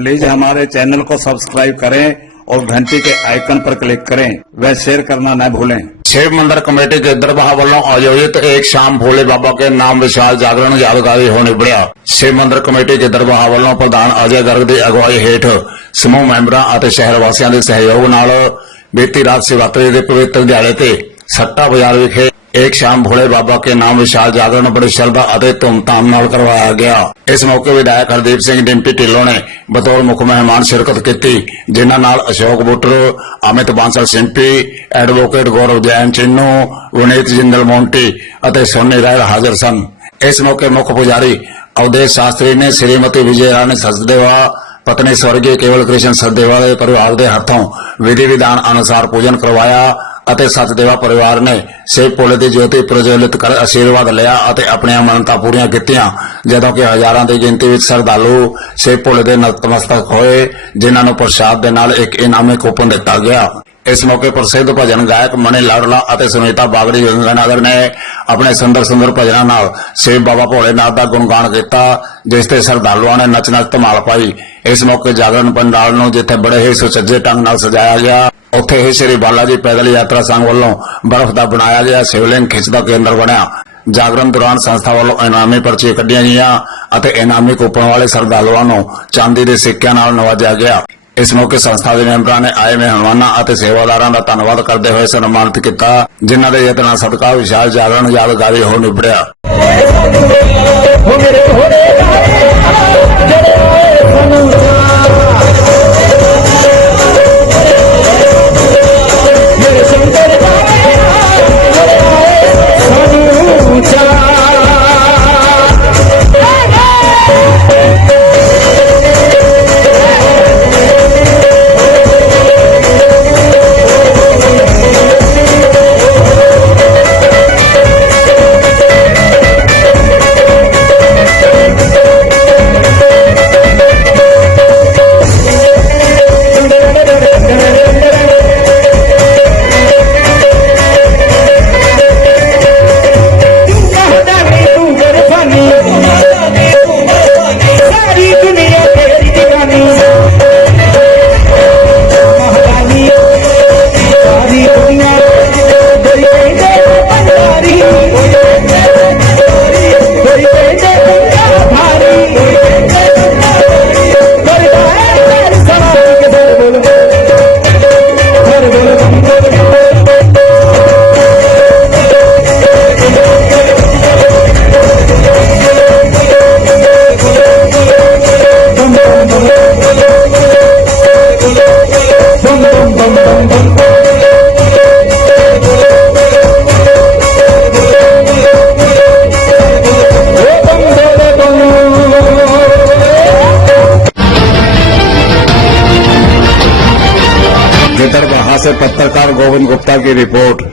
Please हमारे channel को subscribe करें और घंटी के आइकन पर क्लिक करें व शेयर करना न भूलें शिव मंदिर कमेटी के दरबार ਵੱਲੋਂ ਆਯੋਜਿਤ ਇੱਕ ਸ਼ਾਮ ਭੋਲੇ ਬਾਬਾ ਕੇ ਨਾਮ ਵਿਸ਼ਾਲ ਜਾਗਰਣ ਯਾਦਗਾਰੀ ਹੋ ਨਿਬੜਿਆ शिव ਮੰਦਿਰ ਕਮੇਟੀ ਦੇ ਦਰਬਾਰ ਵੱਲੋਂ ਪ੍ਰਧਾਨ ਅਜੇ ਗਰਗ ਦੀ ਅਗਵਾਈ ਹੇਠ ਸਮੂਹ ਮੈਂਬਰਾਂ ਅਤੇ ਸ਼ਹਿਰ ਵਾਸੀਆਂ ਦੇ ਸਹਿਯੋਗ ਨਾਲ ਬੀਤੀ ਰਾਤ ਸ਼ਿਵਰਾਤਰੀ ਦੇ ਪਵਿੱਤਰ ਦਿਹਾੜੇ ਤੇ ਸੱਟਾ ਬਾਜ਼ਾਰ ਵਿਖੇ ਇੱਕ ਸ਼ਾਮ ਭੋਲੇ ਬਾਬਾ ਕੇ ਨਾਮ ਵਿਸ਼ਾਲ ਜਾਗਰਣ ਬੜੀ ਸ਼ਰਧਾ ਅਤੇ ਧੂਮਧਾਮ ਨਾਲ ਕਰਵਾਇਆ ਗਿਆ। ਇਸ ਮੌਕੇ ਵਿਧਾਇਕ ਹਰਦੀਪ ਸਿੰਘ ਡਿੰਪੀ ਢਿੱਲੋਂ ਨੇ ਬਤੌਰ ਮੁੱਖ ਮਹਿਮਾਨ ਸ਼ਿਰਕਤ ਕੀਤੀ, ਜਿਨ੍ਹਾਂ ਨਾਲ ਅਸ਼ੋਕ ਬੁੱਟਰ, ਅਮਿਤ ਬਾਂਸਲ ਸਿੰਪੀ, ਐਡਵੋਕੇਟ ਗੌਰਵ ਜੈਨ ਚਿੰਨੂ, ਵਿਨੀਤ ਜਿੰਦਲ ਮੌਂਟੀ ਅਤੇ ਸੋਨੀ ਰਾਇਲ ਹਾਜ਼ਰ ਸਨ। ਇਸ ਮੌਕੇ ਮੁੱਖ ਪੁਜਾਰੀ ਅਵਦੇਸ਼ ਸ਼ਾਸਤਰੀ ਨੇ ਸ੍ਰੀਮਤੀ ਵਿਜੇ ਰਾਣੀ ਸਚਦੇਵਾ, ਪਤਨੀ ਸਵਰਗੀ ਕੇਵਲ ਕ੍ਰਿਸ਼ਨ ਸਚਦੇਵਾ ਦੇ ਪਰਿਵਾਰ ਦੇ ਹੱਥੋਂ ਵਿਧੀ ਵਿਧਾਨ ਅਨੁਸਾਰ ਪੂਜਨ ਕਰਵਾਇਆ ਅਤੇ ਸਚਦੇਵਾ ਪਰਿਵਾਰ ਨੇ ਸ਼ਿਵ ਭੋਲੇ ਦੀ ਜੋਤੀ ਪ੍ਰਜਵਲਿਤ ਕਰ ਆਸ਼ੀਰਵਾਦ ਲਿਆ ਅਤੇ ਆਪਣੀਆਂ ਮੰਨਤਾਂ ਪੂਰੀਆਂ ਕੀਤੀਆਂ। ਜਦੋਂ ਕਿ ਹਜ਼ਾਰਾਂ ਦੀ ਗਿਣਤੀ ਵਿੱਚ ਸ਼ਰਧਾਲੂ ਸ਼ਿਵ ਭੋਲੇ ਦੇ ਨਤਮਸਤਕ ਹੋਏ, ਜਿਨ੍ਹਾਂ ਨੂੰ ਪ੍ਰਸ਼ਾਦ ਦੇ ਨਾਲ ਇੱਕ ਇਨਾਮੀ ਕੂਪਨ ਦਿੱਤਾ ਗਿਆ। ਇਸ ਮੌਕੇ ਪ੍ਰਸਿੱਧ ਭਜਨ ਗਾਇਕ ਮਣੀ ਲਾਡਲਾ ਅਤੇ ਸੁਨੀਤਾ ਬਾਗੜੀ ਗੰਗਾਨਗਰ ਨੇ ਆਪਣੇ ਸੁੰਦਰ ਸੁੰਦਰ ਭਜਨਾਂ ਨਾਲ ਸ਼ਿਵ ਬਾਬਾ ਭੋਲੇਨਾਥ ਦਾ ਗੁਣਗਾਨ ਕੀਤਾ, ਜਿਸ ਤੇ ਸ਼ਰਧਾਲੂਆਂ ਨੇ ਨੱਚ ਨੱਚ ਧਮਾਲ ਪਾਈ। ਇਸ ਮੌਕੇ ਜਾਗਰਣ ਪੰਡਾਲ ਨੂੰ ਜਿੱਥੇ ਬੜੇ ਹੀ ਸੁਚੱਜੇ ਢੰਗ ਨਾਲ ਸਜਾਇਆ ਗਿਆ, ਉੱਥੇ ਹੀ ਸ੍ਰੀ ਬਾਲਾ ਜੀ ਪੈਦਲ ਯਾਤਰਾ ਸੰਘ ਵੱਲੋਂ ਬਰਫ਼ ਦਾ ਬਣਾਇਆ ਗਿਆ ਸ਼ਿਵਲਿੰਗ ਖਿੱਚ ਦਾ ਕੇਂਦਰ ਬਣਿਆ। ਜਾਗਰਣ ਦੌਰਾਨ ਸੰਸਥਾ ਵੱਲੋਂ ਇਨਾਮੀ ਪਰਚੀਆਂ ਕੱਢੀਆਂ ਗਈਆਂ ਅਤੇ ਇਨਾਮੀ ਕੂਪਨ ਵਾਲੇ ਸ਼ਰਧਾਲੂਆਂ ਨੂੰ ਚਾਂਦੀ ਦੇ ਸਿੱਕਿਆਂ ਨਾਲ ਨਵਾਜਿਆ ਗਿਆ। ਇਸ ਮੌਕੇ ਸੰਸਥਾ ਦੇ ਮੈਂਬਰਾਂ ਨੇ ਆਏ ਮਹਿਮਾਨਾਂ ਅਤੇ ਸੇਵਾਦਾਰਾਂ ਦਾ ਧੰਨਵਾਦ ਕਰਦੇ ਹੋਏ ਸਨਮਾਨਿਤ ਕੀਤਾ, ਜਿਨ੍ਹਾਂ ਦੇ ਯਤਨਾਂ ਸਦਕਾ ਵਿਸ਼ਾਲ ਜਾਗਰਣ ਯਾਦਗਾਰੀ ਹੋ ਨਿਬੜਿਆ से पत्रकार गोविंद गुप्ता की रिपोर्ट